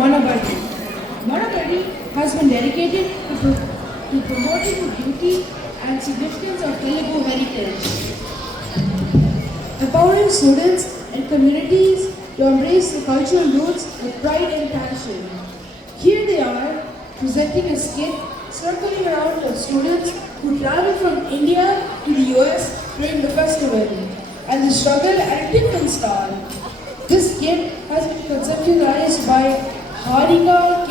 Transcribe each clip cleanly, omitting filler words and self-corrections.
Manabadi. Manabadi has been dedicated to promoting the beauty and significance of Telugu heritage, empowering students and communities to embrace the cultural roots with pride and passion. Here they are presenting a skit circling around the students who traveled from India to the US during the festival and the struggle at a tiffin stall. This skit has been conceptualized by Harika K.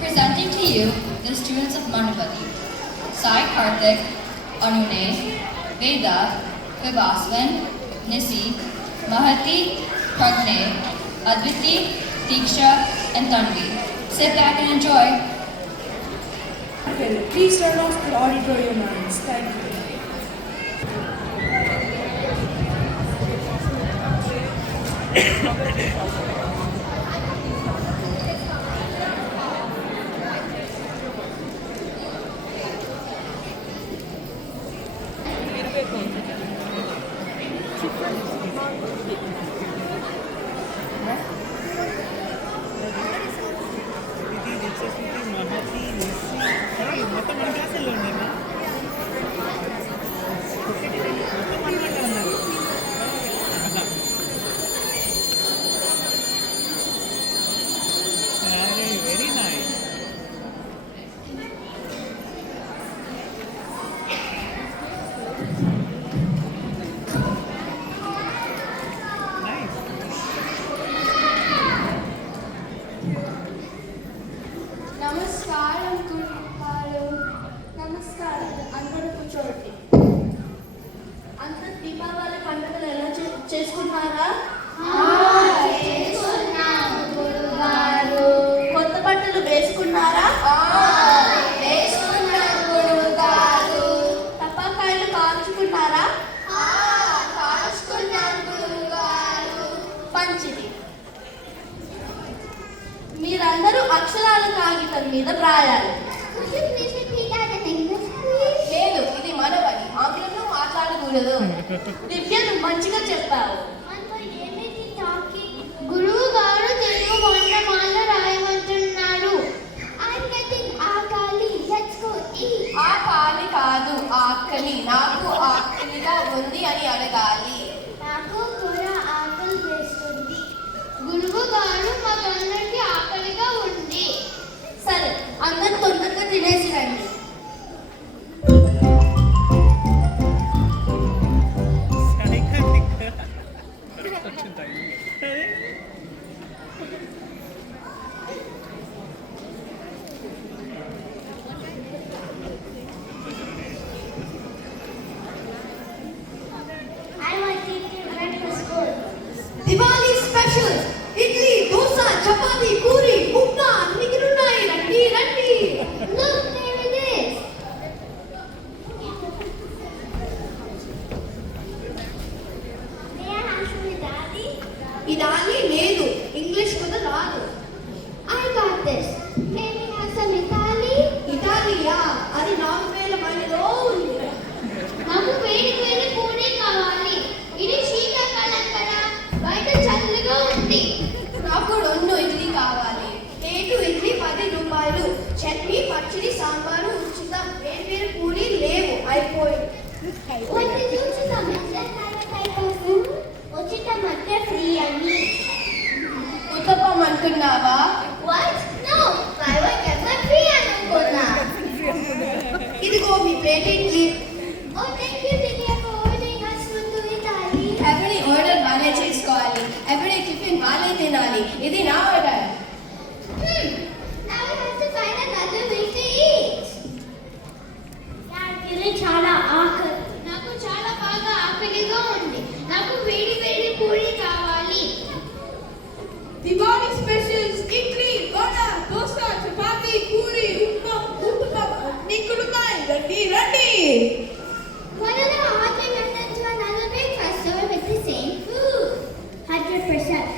Presenting to you the students of Manavati, Sai Karthik, Anune, Veda, Vivaswan, Nisi, Mahati, Pragne, Adviti, Diksha, and Tanvi. Sit back and enjoy. Okay, please turn off the auditorium lines. Thank you. నమస్కారం గురుగారు. నమస్కారం. అందరూ కూర్చోండి. అందరూ దీపావళి పండుగలు ఎలా చేసుకుంటారా? కొత్త బట్టలు వేసుకున్నారా? టపాకాయలు కాల్చుకున్నారా? పంచిది. మీరందరూ అక్షరాల కాగితం మీద వ్రాయాలి. లేదు, ఇది మనవని. ఆంగ్లంలో మాట్లాడకూడదు. దివ్య, నువ్వు మంచిగా చెప్పావు. గురువు గారు తెలుగు వర్ణమాల రాయమంటున్నారు. ఆకలి కాదు, ఆకలి. నాకు ఆకలిగా ఉంది అని అడగాలి. నాకు కూడా ఆకలి వేస్తుంది. గురువు గారు మాకందరికి ఆకలిగా ఉంది. సరే, అందరు తొందరగా తినేసి రండి. దివాళీ స్పెషల్ ఇడ్లీ, దోశ, చపాతీ, పూరి, ఉప్మా అన్ని ఉన్నాయి. రండి రండి. Look, there it is. May I have some Daddy? ఇదాని లేదు, ఇంగ్లీష్ కూడా రాదు. I got this. May we have some Italy? ఇటాలియా? అది 4000 మైళ్ళలో ఉంది. నాకు వేడి వేడి పూరి కావాలి. ఇది శీతాకాలం కదా, బయట చల్లగా ఉంది. నాకు 2 ఇడ్లీ కావాలి. రేటు ఇడ్లీ 10 రూపాయలు. చట్నీ, పచ్చడి, సాంబారు ఉచితం. వేరు పూరి లేవు, అయిపోయింది. What is ఉచితం? Is that another type of food? ఉచితం అంటే ఫ్రీ అని. ఉత్తపం అనుకున్నావా? What? No. Buy one get one free అనుకున్నా. ఇదిగో మీ plate idli. Oh, thank you, Divya, for ordering us food to Italy. ఎవరి ఆర్డర్ వాళ్ళే చేసుకోవాలి. ఎవరి టిఫిన్ వాళ్ళే తినాలి. ఇది నా order. Now we have to find another way to eat. నాకు చాలా బాగా ఆకలిగా ఉంది. నాకు వేడి వేడి పూరి కావాలి. దివాళీ స్పెషల్స్ ఇడ్లీ, వడ, దోశ, చపాతీ, పూరి, ఉప్మా, ఉత్తపం అన్ని ఉన్నాయి. రండి రండి. One of the hardly went into another breakfast store with the same food. 100%.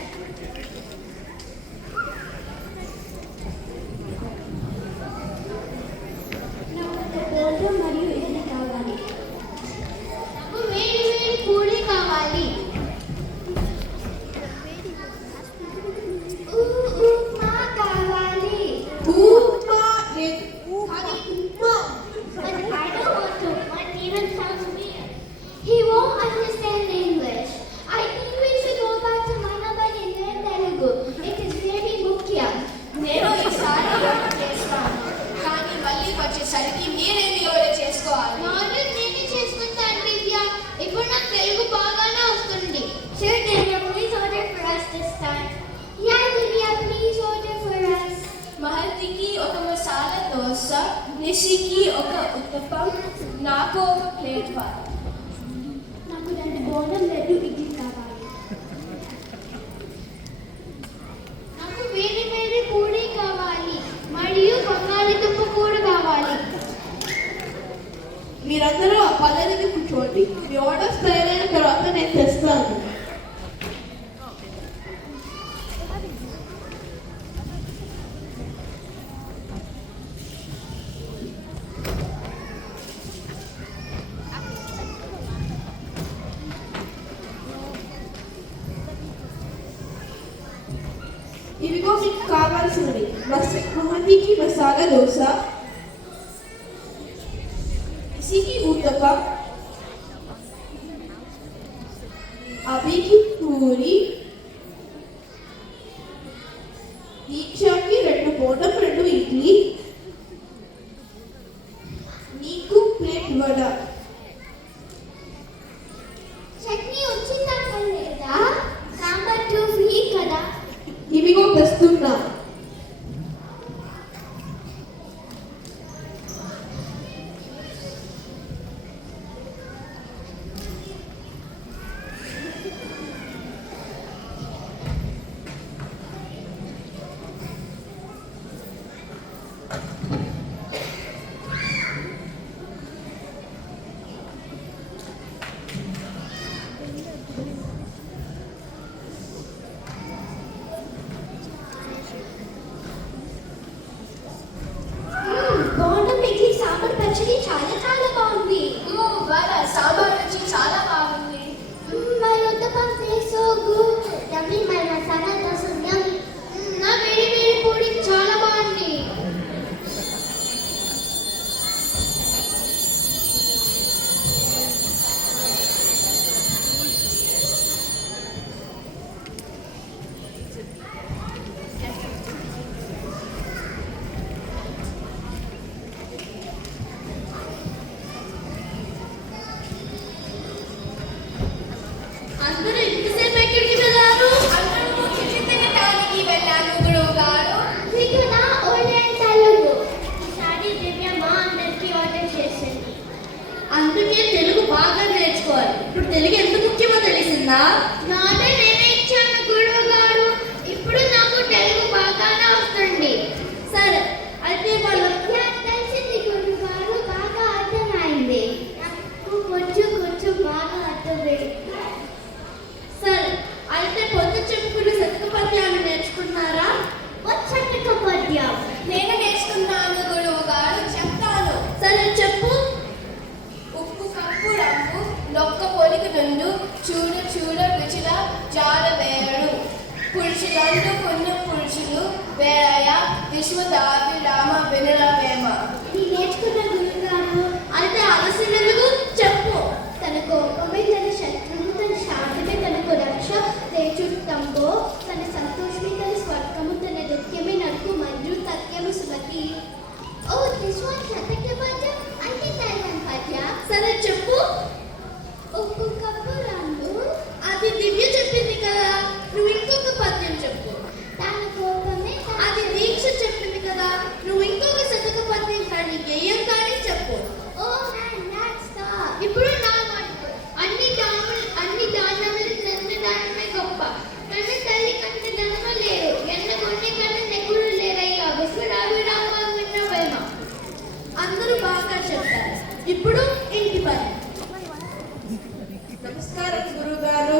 నాకు మరియు ఇడ్లీ కావాలి. నాకు వేడి వేడి పూరి కావాలి. నిషికి ఒక ఉత్తప్పం, నాకు ఒక ప్లేట్ పాలు. నాకు 2 బోండం 2 ఇడ్లీ కావాలి. నాకు వేడి వేడి పూరి కావాలి మరియు బంగాళదుంప కూర కావాలి. మీరందరూ ఆ పల్లెనికి కూర్చోండి. మీ ఆర్డర్స్ తయారైన తర్వాత నేను తెస్తాను. ఇవిగో మీకు కావాల్సినవి. మహతికి మసాలా దోశ, ఇసికి ఉత్తప్పం, అభికి పూరి, దీక్షకి 2 బోండం 2 ఇడ్లీ, నీకు ప్లేట్ వడ. చట్నీ వచ్చిందా లేదా? సాంబార్ 2 ఫ్రీ కదా. ఇవిగో తెస్తున్నా. బోండం ఇడ్లీ సాంబార్ పచ్చడి చాలా బాగుంది. వాళ్ళ సాంబార్ రుచి చాలా బాగుంది. My uttapam tastes so good. Yummy, my masala dosa yummy. నా వేడి వేడి పూరి చాలా బాగుంది. అందరూ ఇంతసేపు ఎక్కడికి వెళ్ళారు? అందరూ చికెన్ తినడానికి వెళ్ళాను గురువుగారు. మీకు నా ఓల్డెన్ తెలుగు. ఈసారి దివ్య మా అందరికి ఆర్డర్ చేసింది. అందుకే తెలుగు బాగా నేర్చుకోవాలి. ఇప్పుడు తెలుగు ఎంత ముఖ్యమో తెలిసిందా? నా ఆర్డర్ నేనే ఇచ్చాను గురువు గారు. ఇప్పుడు నాకు తెలుగు బాగానే వస్తుంది. సరే అయితే వాళ్ళు తెలిసింది గురువు గారు. బాగా అర్థమైంది. నాకు కొంచెం బాగా అర్థమైంది. సరే అయితే పొద్దు చెప్పుకున్న శతక పద్యాలు నేర్చుకున్నారా? వచ్చక పద్యం నేను నేర్చుకున్నాను గురువుగారు, చెప్తాను. సరే చెప్పు. ఉప్పు కప్పు రంగు నొక్క పొలికి నుండు చూడ రుచుల జాడ వేయడు పురుషులందు పుణ్య పురుషులు వేరయ విశ్వదాభి రామ వినరవేమ. ఇది నేర్చుకున్న గురువు గారు. అయితే అలసినందుకు చెప్పు. తన కోపమే తన శత్రువు, తన శాంతమే తనకు రక్ష, తేజుత్తంబో తన సంతోషమే తన స్వర్గము, తన దుఃఖమే నరకు మంజు సత్యము సుమతి. ఓ దిస్ వన్ శతక పద్యం అంటే తైవన్ పద్య. సరే చెప్పు. ఉప్పు కప్పు రంగు అది దివ్య చెప్పింది కదా, నువ్వు ఇంకొక పద్యం చెప్పు. తన కోపమే అది దీక్ష చెప్పింది కదా, నువ్వు ఇంకొక శతక పద్యం కానీ గేయం కానీ చెప్పు. Oh man that's stop. ఇప్పుడు నా మాట. అన్ని దానములు దానమే గొప్ప. కన్న తల్లి కంటే ధనము లేదు. ఎన్న కొన్ని కన్న నెగ్గులు లేరయ్యా. విశ్వరావి రామ విన్నవేమ. అందరూ బాగా చెప్పారు. ఇప్పుడు ఇంటి పని. నమస్కారం గురుగారు.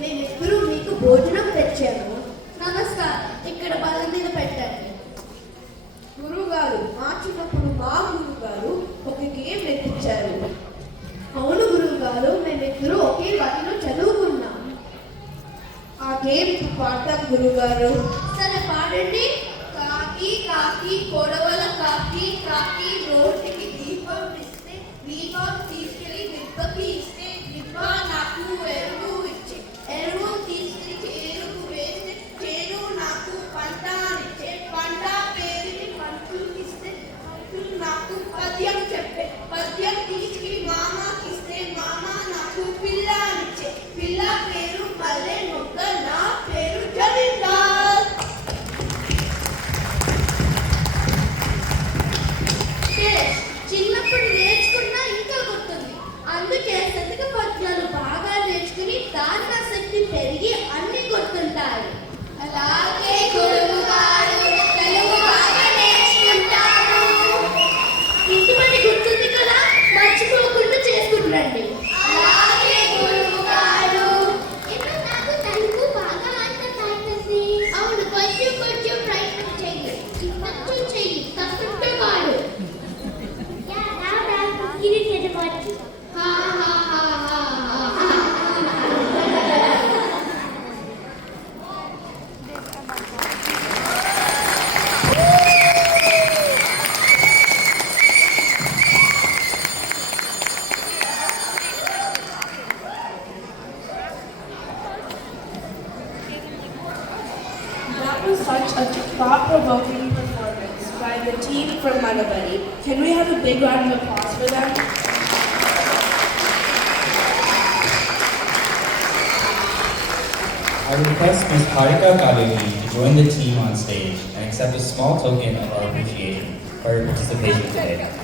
మేమిద్దరూ మీకు భోజనం తెచ్చాము. నమస్కారం. ఇక్కడ బల్ల మీద పెట్టండి. గురుగారు, మా చిన్నప్పుడు మా గురుగారు ఒక గేమ్ ఎత్తిచ్చారు. అవును గురుగారు, మేమిద్దరూ ఒకే బడిలో చదువుకున్నాం. ఆ గేమ్ పాడతాం గురుగారు. సరే పాడండి. కాకి కాకి కొడవల కాకి కాకి రోడ్డుకి దీపం ఇస్తే దీపం తీసుకెళ్ళి దిబ్బకి ఇస్తే దిబ్బ నాకు ఎరువు ఇచ్చే ఎరువు తీసుకెళ్ళి చేరుకు వేస్తే చేరు నాకు పంట ఇచ్చే పంట పేరుని పంటలు ఇస్తే పంటలు నాకు పద్యం చెప్పే పద్యం తీసుకెళ్ళి మామకి ఇస్తే మామ నాకు పిల్ల ఇచ్చే పిల్ల పేరు మల్లె మొగ్గ నా పేరు జమీందార్. Yes. such a thought-provoking performance by the team from Manavati. Can we have a big round of applause for them? I request Ms. Harika Kaluri to join the team on stage and accept a small token of our appreciation for her participation today.